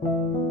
thank mm -hmm. you